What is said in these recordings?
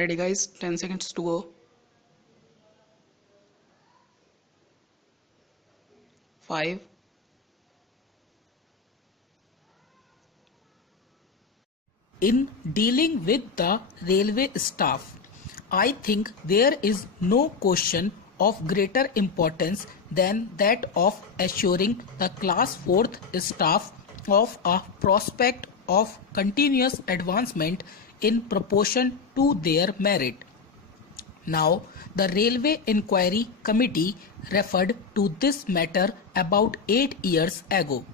ready guys, 10 seconds to go. 5. In dealing with the railway staff, I think there is no question of greater importance than that of assuring the class 4th staff of a prospect of continuous advancement in proportion to their merit. Now, the Railway Inquiry Committee referred to this matter about 8 years ago.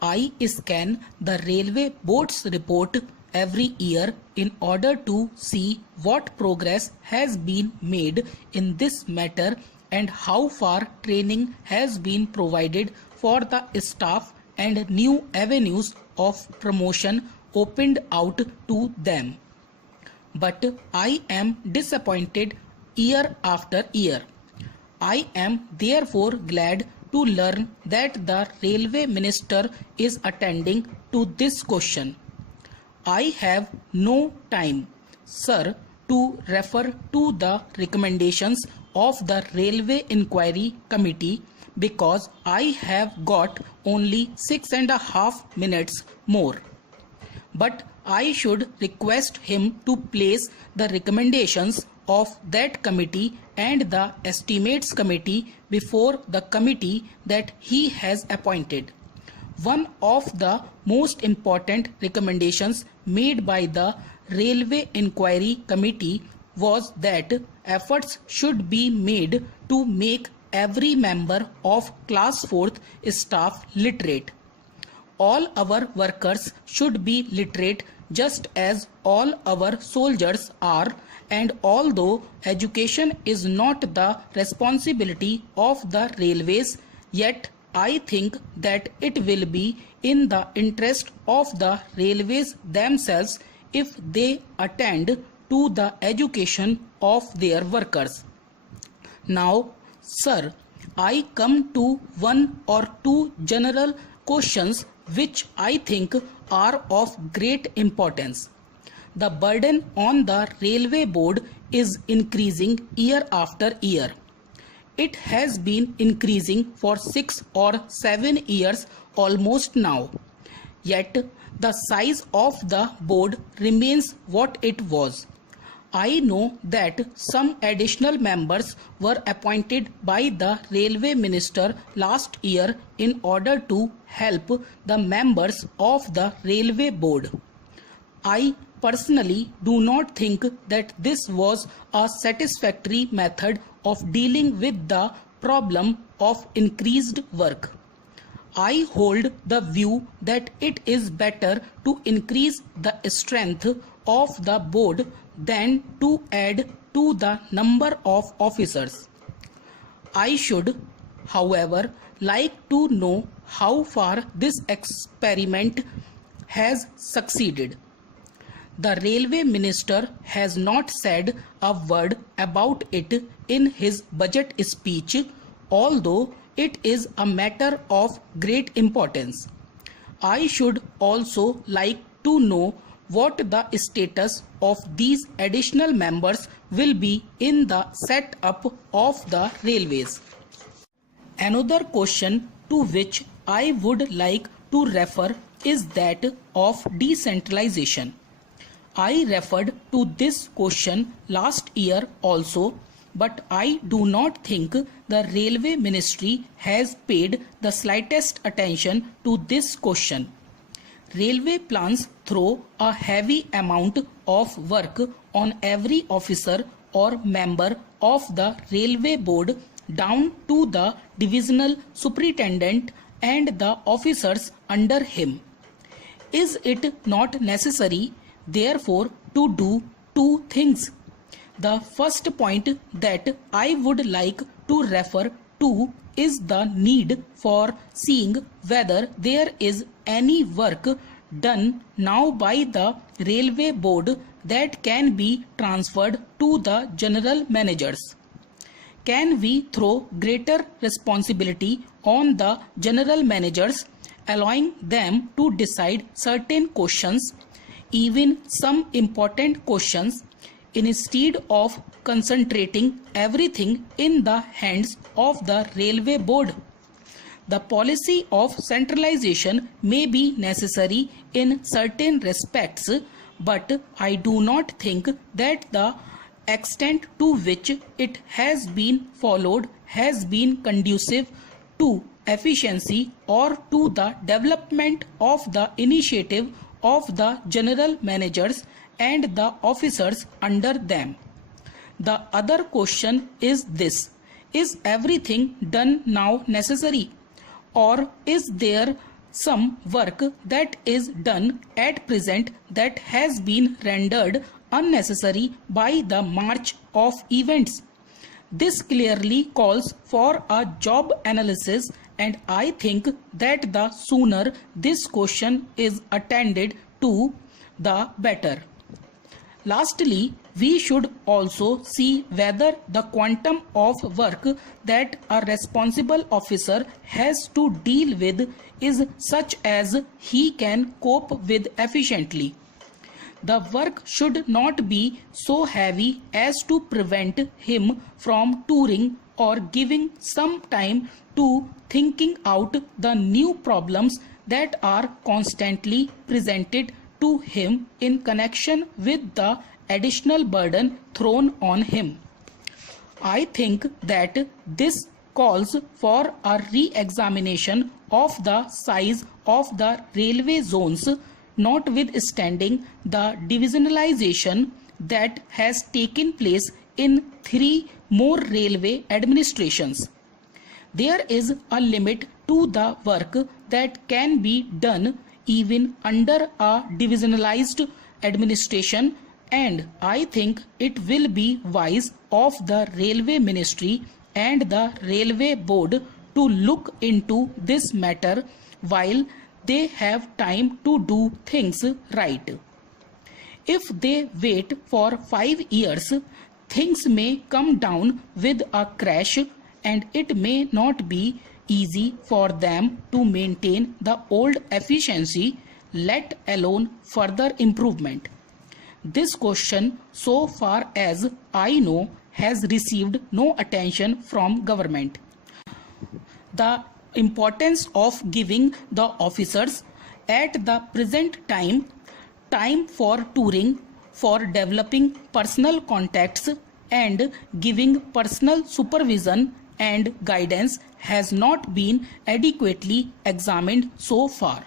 I scan the Railway Board's report every year in order to see what progress has been made in this matter and how far training has been provided for the staff and new avenues of promotion opened out to them. But I am disappointed year after year. I am therefore glad to learn that the Railway Minister is attending to this question. I have no time, sir, to refer to the recommendations of the Railway Inquiry Committee because I have got only 6.5 minutes more. But I should request him to place the recommendations of that committee and the estimates committee before the committee that he has appointed. One of the most important recommendations made by the Railway Inquiry Committee was that efforts should be made to make every member of Class 4th staff literate. All our workers should be literate just as all our soldiers are, and although education is not the responsibility of the railways, yet I think that it will be in the interest of the railways themselves if they attend to the education of their workers. Now, sir, I come to one or two general questions which I think are of great importance. The burden on the Railway Board is increasing year after year. It has been increasing for 6 or 7 years almost now. Yet the size of the board remains what it was. I know that some additional members were appointed by the Railway Minister last year in order to help the members of the Railway Board. I personally do not think that this was a satisfactory method of dealing with the problem of increased work. I hold the view that it is better to increase the strength of the board than to add to the number of officers. I should, however, like to know how far this experiment has succeeded. The Railway Minister has not said a word about it in his budget speech, although it is a matter of great importance. I should also like to know what the status of these additional members will be in the setup of the railways. Another question to which I would like to refer is that of decentralization. I referred to this question last year also, but I do not think the Railway Ministry has paid the slightest attention to this question. Railway plans throw a heavy amount of work on every officer or member of the Railway Board down to the divisional superintendent and the officers under him. Is it not necessary, therefore, to do two things? The first point that I would like to refer to is the need for seeing whether there is any work done now by the Railway Board that can be transferred to the general managers. Can we throw greater responsibility on the general managers, allowing them to decide certain questions, even some important questions, instead of concentrating everything in the hands of the railway board. The policy of centralization may be necessary in certain respects, but I do not think that the extent to which it has been followed has been conducive to efficiency or to the development of the initiative of the general managers and the officers under them. The other question is this: is everything done now necessary? Or is there some work that is done at present that has been rendered unnecessary by the march of events? This clearly calls for a job analysis, and I think that the sooner this question is attended to, the better. Lastly, we should also see whether the quantum of work that a responsible officer has to deal with is such as he can cope with efficiently. The work should not be so heavy as to prevent him from touring or giving some time to thinking out the new problems that are constantly presented to him in connection with the additional burden thrown on him. I think that this calls for a re-examination of the size of the railway zones, notwithstanding the divisionalization that has taken place in 3 more railway administrations. There is a limit to the work that can be done even under a divisionalized administration, and I think it will be wise of the Railway Ministry and the Railway Board to look into this matter while they have time to do things right. If they wait for 5 years, things may come down with a crash, and it may not be easy for them to maintain the old efficiency, let alone further improvement. This question, so far as I know, has received no attention from government. The importance of giving the officers at the present time for touring, for developing personal contacts and giving personal supervision and guidance has not been adequately examined so far.